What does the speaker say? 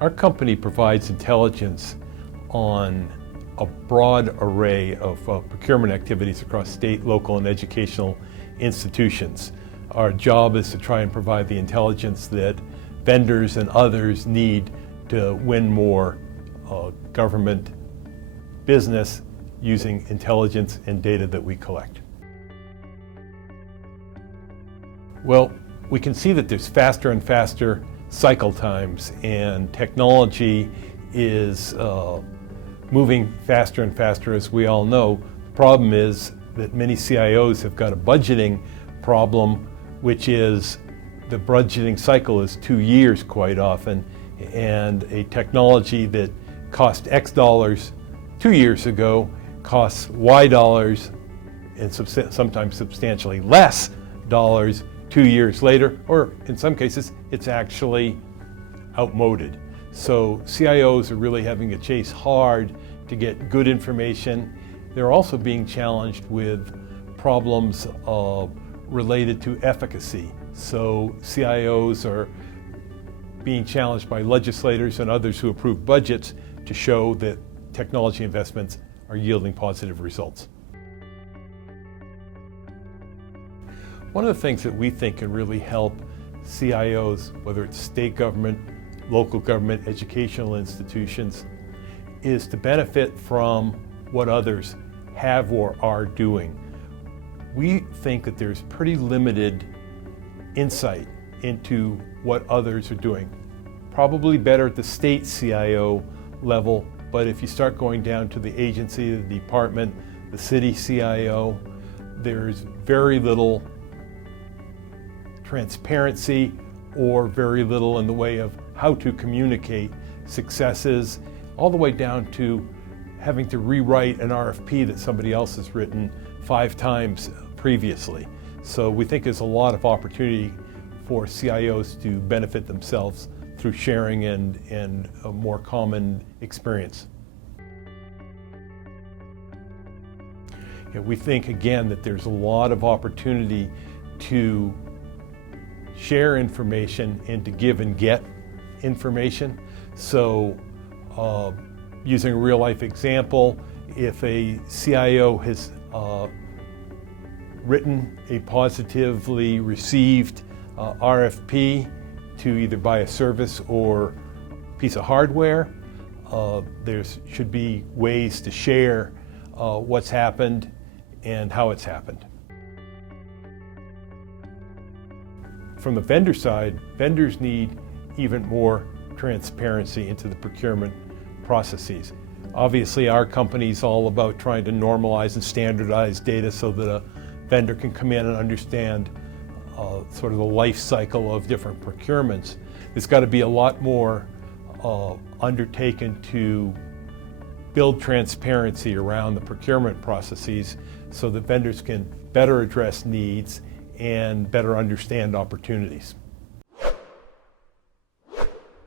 Our company provides intelligence on a broad array of procurement activities across state, local, and educational institutions. Our job is to try and provide the intelligence that vendors and others need to win more government business using intelligence and data that we collect. Well, we can see that there's faster and faster cycle times, and technology is moving faster and faster, as we all know. The problem is that many CIOs have got a budgeting problem, which is the budgeting cycle is 2 years quite often, and a technology that cost X dollars 2 years ago costs Y dollars and sometimes substantially less dollars 2 years later, or in some cases it's actually outmoded. So CIOs are really having to chase hard to get good information. They're also being challenged with problems related to efficacy. So CIOs are being challenged by legislators and others who approve budgets to show that technology investments are yielding positive results. One of the things that we think can really help CIOs, whether it's state government, local government, educational institutions, is to benefit from what others have or are doing. We think that there's pretty limited insight into what others are doing. Probably better at the state CIO level, but if you start going down to the agency, the department, the city CIO, there's very little transparency or very little in the way of how to communicate successes, all the way down to having to rewrite an RFP that somebody else has written 5 times previously. So we think there's a lot of opportunity for CIOs to benefit themselves through sharing and a more common experience. We think again that there's a lot of opportunity to share information and to give and get information. So using a real life example, if a CIO has written a positively received RFP to either buy a service or piece of hardware, there should be ways to share what's happened and how it's happened. From the vendor side, vendors need even more transparency into the procurement processes. Obviously, our company's all about trying to normalize and standardize data so that a vendor can come in and understand sort of the life cycle of different procurements. There's got to be a lot more undertaken to build transparency around the procurement processes so that vendors can better address needs and better understand opportunities.